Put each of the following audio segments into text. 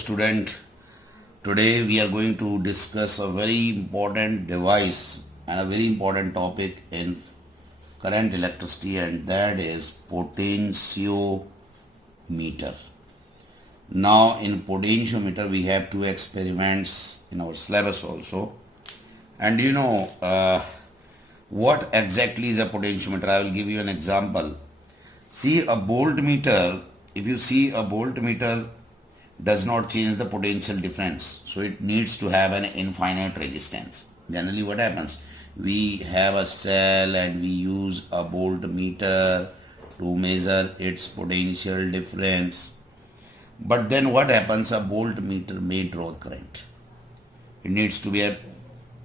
student. Today we are going to discuss a very important device and a very important topic in current electricity, and that is potentiometer. Now in potentiometer we have two experiments in our syllabus also. And what exactly is a potentiometer? I will give you an example. See a voltmeter. If you see a voltmeter does not change the potential difference, so it needs to have an infinite resistance. Generally what happens, we have a cell and we use a voltmeter to measure its potential difference, but then what happens, a voltmeter may draw current. It needs to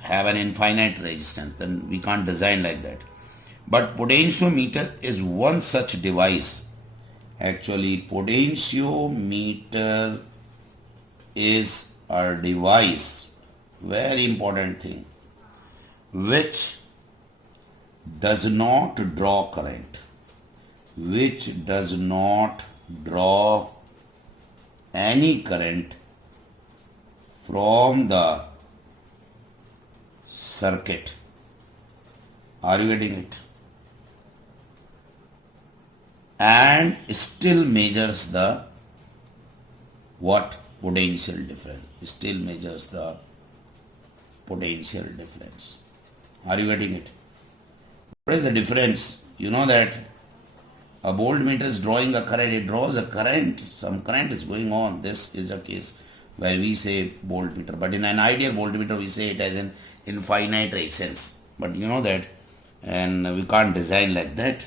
have an infinite resistance, then we can't design like that. But potentiometer is one such device. Actually, potentiometer is a device, very important thing, which does not draw current, which does not draw any current from the circuit. Are you getting it? And still measures the potential difference. Still measures the potential difference. Are you getting it? What is the difference? You know that a voltmeter is drawing a current. It draws a current. Some current is going on. This is a case where we say voltmeter. But in an ideal voltmeter, we say it has an infinite resistance. But you know that, and we can't design like that.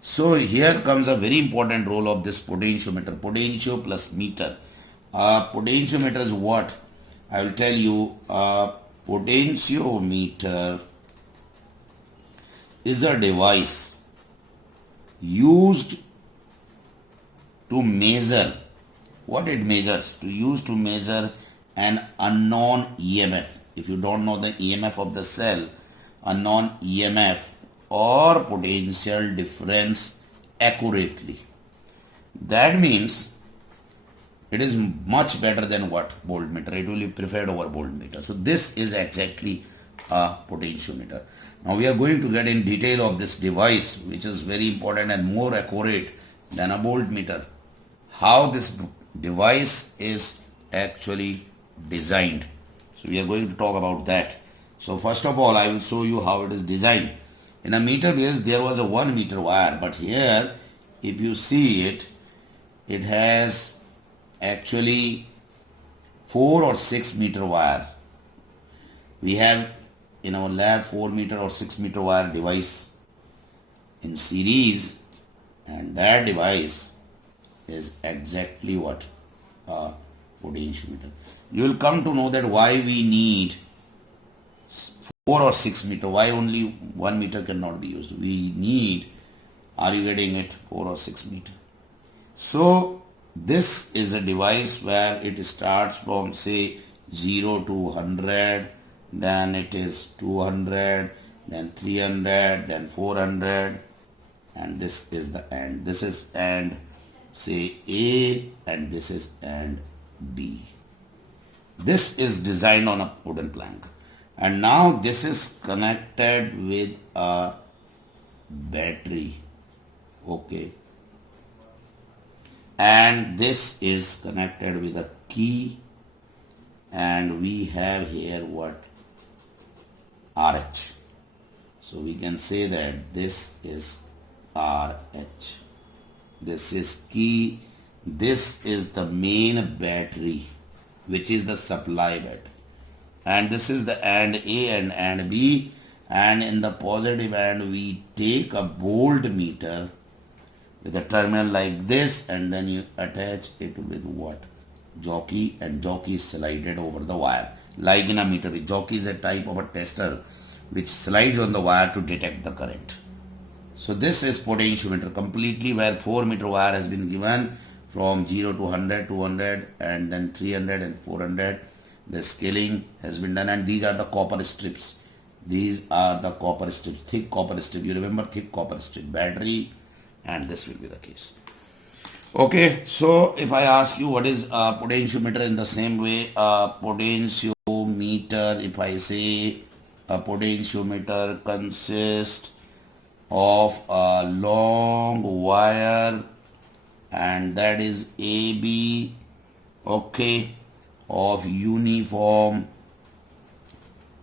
So here comes a very important role of this potentiometer. Potentio plus meter. Potentiometer is what? I will tell you. Potentiometer is a device used to measure what it measures. To measure an unknown EMF. If you don't know the EMF of the cell, unknown EMF or potential difference accurately. That means it is much better than what? Voltmeter. It will be preferred over voltmeter. So this is exactly a potentiometer. Now we are going to get in detail of this device, which is very important and more accurate than a voltmeter. How this device is actually designed. So we are going to talk about that. So first of all, I will show you how it is designed. In a meter base, there was a 1 meter wire, but here, if you see it, it has actually 4 or 6 meter wire. We have in our lab 4 meter or 6 meter wire device in series, and that device is exactly what? A potentiometer. You will come to know that why we need 4 or 6 meter. Why only 1 meter cannot be used? We need, are you getting it? 4 or 6 meter. So this is a device where it starts from say 0 to 100, then it is 200, then 300, then 400, and this is the end. This is end, say A, and this is end B. This is designed on a wooden plank. And now this is connected with a battery. Okay. And this is connected with a key. And we have here what? RH. So we can say that this is RH. This is key. This is the main battery, which is the supply battery. And this is the AND A and AND B, and in the positive end we take a voltmeter with a terminal like this, and then you attach it with what? Jockey, and jockey is slided over the wire like in a meter. Jockey is a type of a tester which slides on the wire to detect the current. So this is potentiometer completely, where 4 meter wire has been given from 0 to 100, 200, and then 300 and 400. The scaling has been done, and these are the copper strips. These are the copper strips, thick copper strip. You remember thick copper strip, battery, and this will be the case. Okay, so if I ask you what is a potentiometer, in the same way, a potentiometer, if I say a potentiometer consists of a long wire, and that is AB, okay, of uniform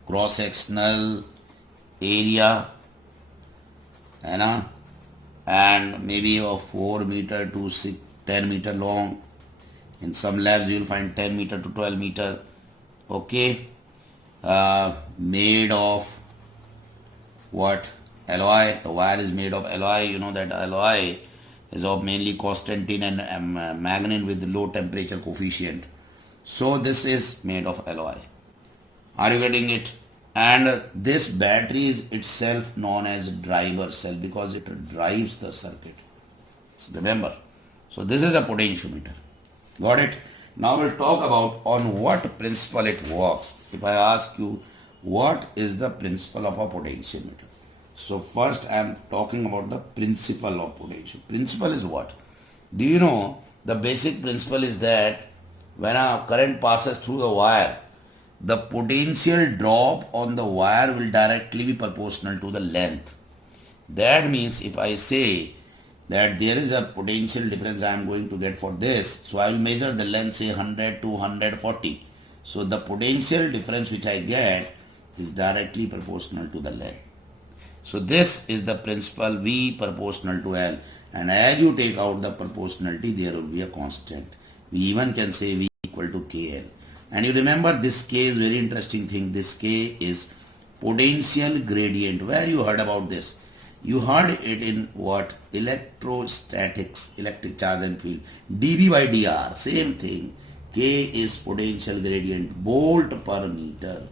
cross-sectional area, है ना, and maybe of 4 meter to 10 meter long. In some labs you will find 10 meter to 12 meter, okay, made of what? Alloy. The wire is made of alloy. You know that alloy is of mainly constantine and manganese with low temperature coefficient. So this is made of alloy. Are you getting it? And this battery is itself known as driver cell because it drives the circuit. Remember. So this is a potentiometer. Got it? Now we'll talk about on what principle it works. If I ask you what is the principle of a potentiometer. So first I am talking about the principle of potential. Principle is what? Do you know the basic principle is that when a current passes through the wire, the potential drop on the wire will directly be proportional to the length. That means if I say that there is a potential difference I am going to get for this, so I will measure the length, say 100 to 140. So the potential difference which I get is directly proportional to the length. So this is the principle V proportional to L, and as you take out the proportionality there will be a constant. We even can say V equal to KL. And you remember this K is very interesting thing. This K is potential gradient. Where you heard about this? You heard it in what? Electrostatics, electric charge and field. dB by dr, same thing. K is potential gradient, volt per meter.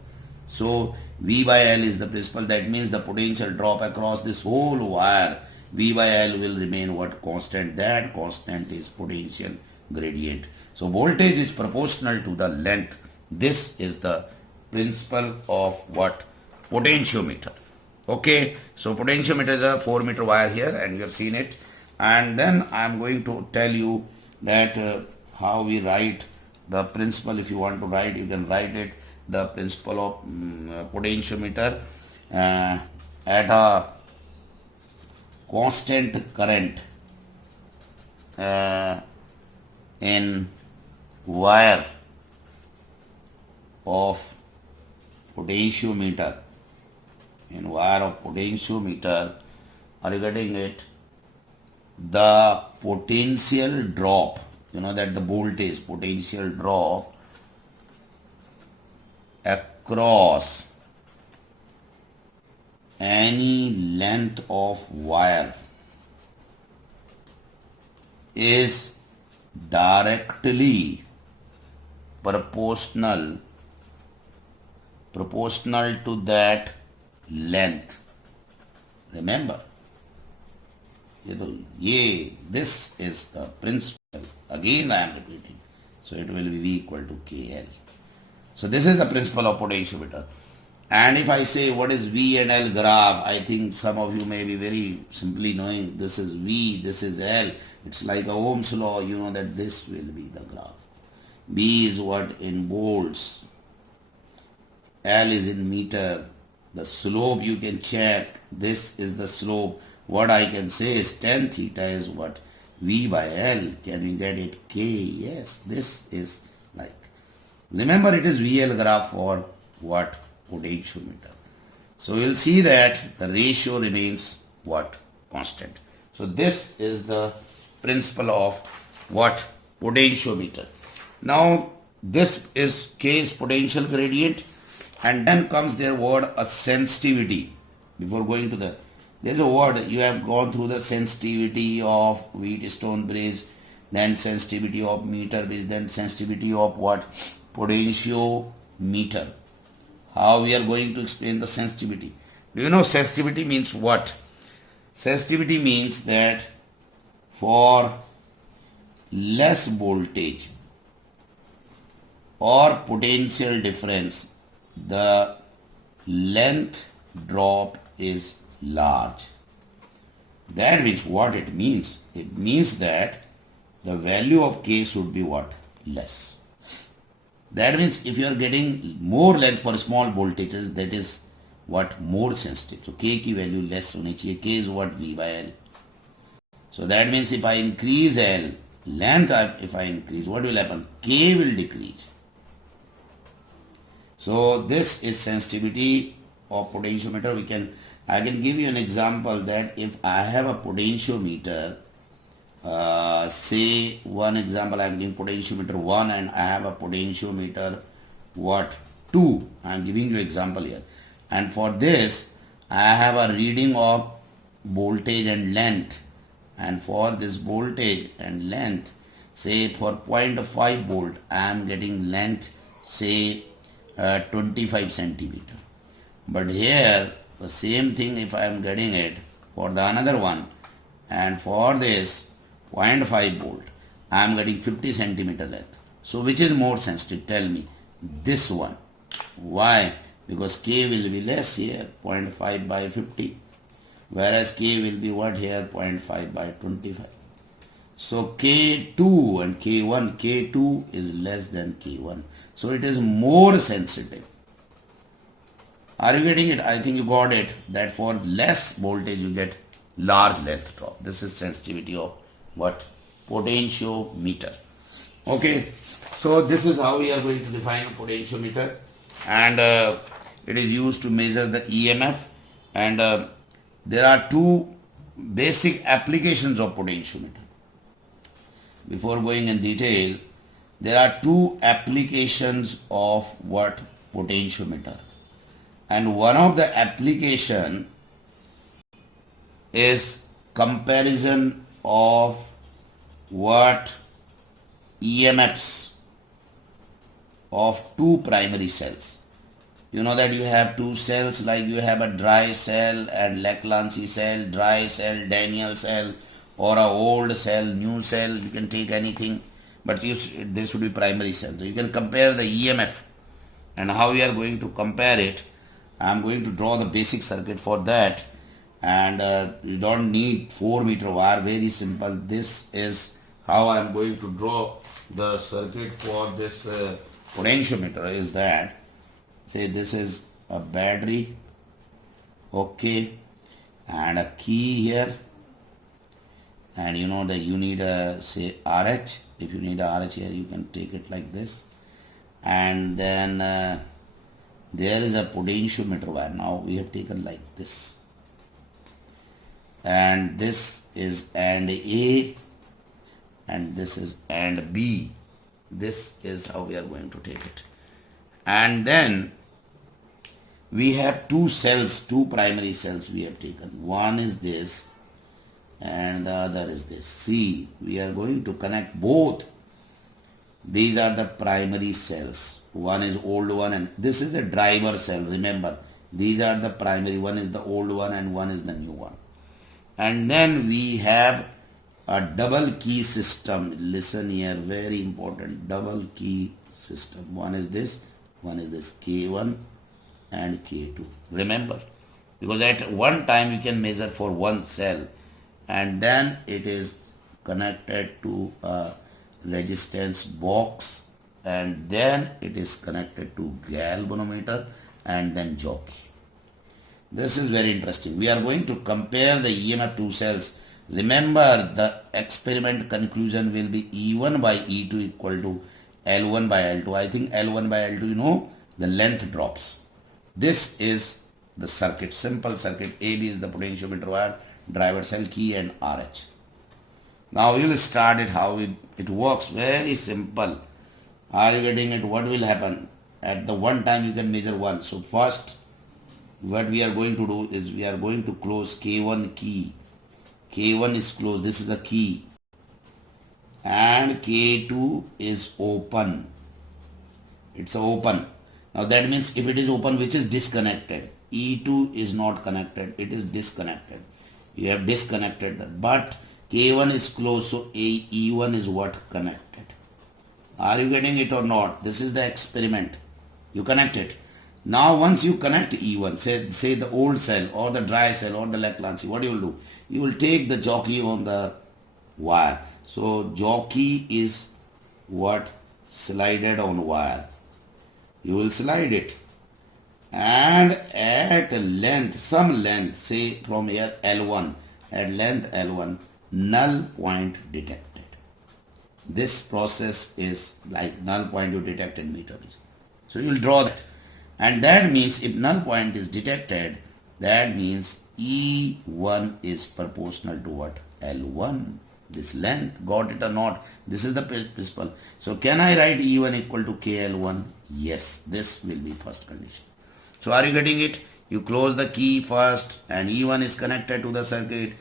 So V by L is the principle. That means the potential drop across this whole wire, V by L will remain what? Constant. That constant is potential gradient. So voltage is proportional to the length. This is the principle of what? Potentiometer. Okay, so potentiometer is a 4 meter wire here and you have seen it. And then I am going to tell you that how we write the principle. If you want to write, you can write it. The principle of potentiometer at a constant current in wire of potentiometer, in wire of potentiometer, are you getting it? The potential drop, you know that the voltage potential drop across any length of wire is directly proportional to that length. Remember, this is the principle. Again I am repeating. So it will be V equal to KL. So this is the principle of potentiometer. And if I say what is V and L graph, I think some of you may be very simply knowing this is V, this is L. It's like a Ohm's law, you know that this will be the graph. B is what? In volts. L is in meter. The slope you can check. This is the slope. What I can say is tan theta is what? V by L. Can we get it? K. Yes, this is like. Remember it is VL graph for what? Potentiometer. So you'll see that the ratio remains what? Constant. So this is the principle of what? Potentiometer. Now this is K is potential gradient, and then comes their word a sensitivity. Before going to the, there's a word you have gone through, the sensitivity of Wheatstone bridge, then sensitivity of meter bridge, then sensitivity of what? Potentiometer. How we are going to explain the sensitivity? Do you know sensitivity means what? Sensitivity means that for less voltage or potential difference, the length drop is large. That means what it means? It means that the value of K should be what? Less. That means if you are getting more length for small voltages, that is what? More sensitive. So K की value less होनी चाहिए. K is what? V by L. So that means if I increase L, length if I increase, what will happen? K will decrease. So this is sensitivity of potentiometer. I can give you an example that if I have a potentiometer, say one example, I am giving potentiometer 1 and I have a potentiometer 2. I am giving you example here. And for this, I have a reading of voltage and length. And for this voltage and length, say for 0.5 volt, I am getting length, say 25 centimeter. But here, the same thing if I am getting it for the another one, and for this 0.5 volt, I am getting 50 centimeter length. So which is more sensitive? Tell me. This one. Why? Because K will be less here, 0.5 by 50. Whereas K will be what here? 0.5 by 25. So K2 and K1, K2 is less than K1. So it is more sensitive. Are you getting it? I think you got it. That for less voltage you get large length drop. This is sensitivity of what? Potentiometer. Okay. So this is how we are going to define a potentiometer. And it is used to measure the EMF. And there are two basic applications of potentiometer. Before going in detail, there are two applications of what? Potentiometer. And one of the application is comparison of what? EMFs of two primary cells. You know that you have two cells, like you have a dry cell and Leclancy cell, dry cell, Daniel cell, or a old cell, new cell. You can take anything, but they should be primary cells. So you can compare the EMF, and how we are going to compare it. I am going to draw the basic circuit for that, and you don't need 4 meter wire. Very simple. This is how I am going to draw the circuit for this potentiometer. Is that, say this is a battery, okay, and a key here, and you know that you need a, say, RH. If you need a RH here, you can take it like this, and then there is a potentiometer wire. Now we have taken like this, and this is AND A, and this is AND B. This is how we are going to take it. And then we have two cells, two primary cells we have taken. One is this and the other is this. See, we are going to connect both. These are the primary cells. One is old one and this is a driver cell. Remember, these are the primary. One is the old one and one is the new one. And then we have a double key system. Listen here, very important. Double key system. One is this, one is this, K1 and K2. Remember, because at one time you can measure for one cell, and then it is connected to a resistance box, and then it is connected to galvanometer and then jockey. This is very interesting. We are going to compare the EMF two cells. Remember, the experiment conclusion will be E1 by E2 equal to L1 by L2. I think L1 by L2, you know, the length drops. This is the circuit, simple circuit. AB is the potentiometer wire, driver cell, key and RH. Now we will start it how it works. Very simple. Are you getting it? What will happen? At the one time you can measure one. So first what we are going to do is we are going to close K1 key. K1 is closed. This is the key. And K2 is open. It's open. Now that means if it is open, which is disconnected? E2 is not connected. It is disconnected. You have disconnected that. But K1 is closed, so E1 is what? Connected. Are you getting it or not? This is the experiment. You connect it. Now once you connect E1, say the old cell or the dry cell or the Leclancy, what you will do? You will take the jockey on the wire. So jockey is what? Slided on wire. You will slide it. And at length, some length, say from here L1, at length L1, null point detected. This process is like null point you detect in meters. So you will draw that. And that means if null point is detected, that means E1 is proportional to what? L1. This length, got it or not? This is the principle. So can I write E1 equal to KL1? Yes, this will be first condition. So are you getting it? You close the key first and E1 is connected to the circuit.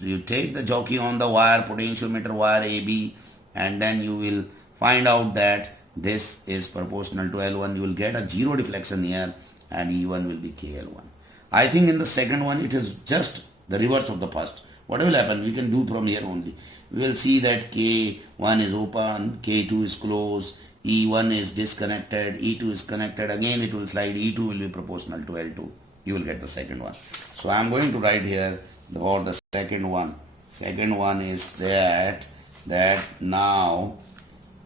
You take the jockey on the wire, potentiometer wire AB, and then you will find out that this is proportional to L1. You will get a zero deflection here and E1 will be KL1. I think in the second one it is just the reverse of the first. What will happen? We can do from here only. We will see that K1 is open, K2 is closed, E1 is disconnected, E2 is connected. Again it will slide, E2 will be proportional to L2. You will get the second one. So I am going to write here about the second one. Second one is that now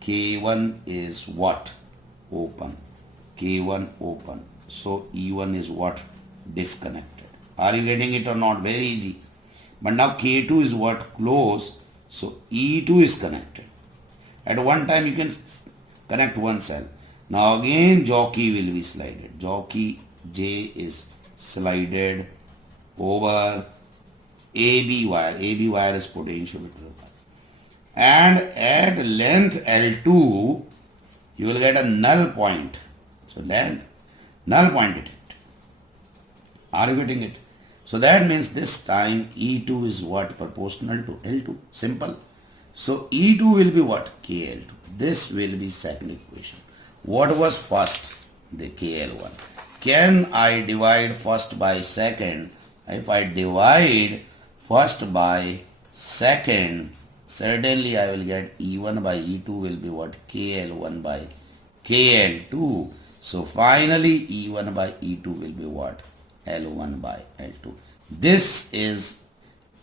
K1 is what? Open. K1 open. So E1 is what? Disconnected. Are you getting it or not? Very easy. But now K2 is what? Close. So E2 is connected. At one time you can connect one cell. Now again jockey will be slided. Jockey J is slided over AB wire. AB wire is potentiometer wire. And at length L2 you will get a null point. So length, null point detected. Are you getting it? So that means this time E2 is what? Proportional to L2. Simple. So E2 will be what? KL2. This will be second equation. What was first? The KL1. Can I divide first by second? If I divide first by second, certainly I will get E1 by E2 will be what? KL1 by KL2. So finally E1 by E2 will be what? L1 by L2. This is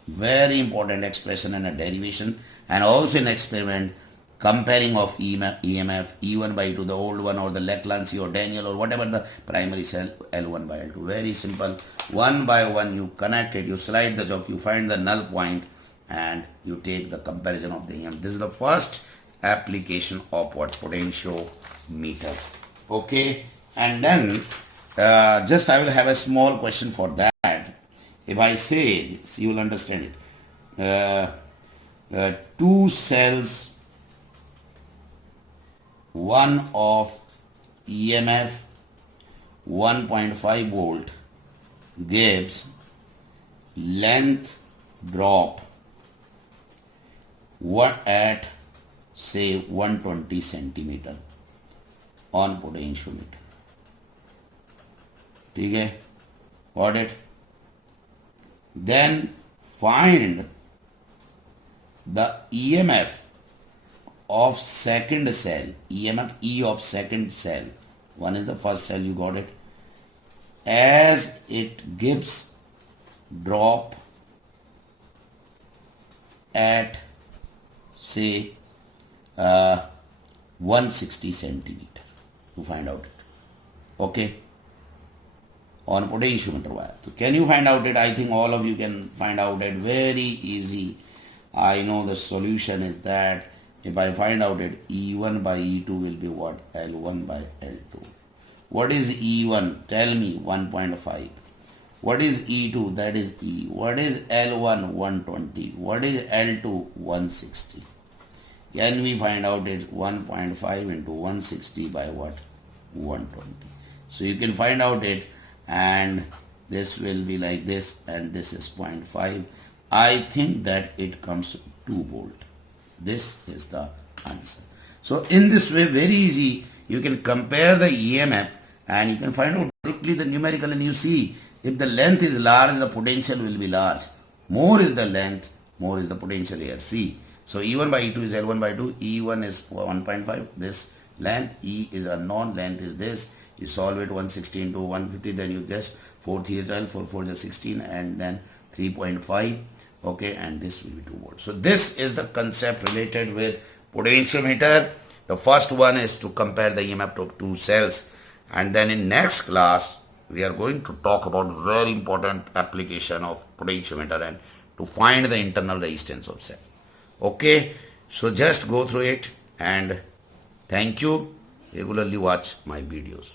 very important expression in a derivation and also in experiment comparing of EMF, E1 by E2, the old one or the Leclancy or Daniel or whatever the primary cell, L1 by L2. Very simple. One by one you connect it, you slide the jockey, you find the null point and you take the comparison of the EMF. This is the first application of what? Potentiometer. Okay. And then just I will have a small question for that. If I say, you will understand it. Two cells, one of EMF 1.5 volt gives length drop what at say 120 centimeter on potentiometer. Okay, got it? Then find the EMF of second cell, EMF E of second cell. One is the first cell, you got it? As it gives drop at say 160 centimeter. To find out it. Okay. On potentiometer wire. So can you find out it? I think all of you can find out it. Very easy. I know the solution is that if I find out it, E1 by E2 will be what? L1 by L2. What is E1? Tell me. 1.5. What is E2? That is E. What is L1? 120. What is L2? 160. Can we find out it? 1.5 into 160 by what? 120. So you can find out it, and this will be like this, and this is 0.5. I think that it comes to 2 volt. This is the answer. So in this way, very easy, you can compare the EMF and you can find out quickly the numerical, and you see if the length is large, the potential will be large. More is the length, more is the potential here. See, so E1 by E2 is L1 by 2, E1 is 1.5, this length, E is unknown, length is this. You solve it 160 into 150, then you just 4 3 12, 4 4 is 16, and then 3.5. Okay, and this will be 2 volts. So this is the concept related with potentiometer. The first one is to compare the EMF of two cells, and then in next class we are going to talk about very important application of potentiometer and to find the internal resistance of cell. Okay, so just go through it, and thank you. Regularly watch my videos.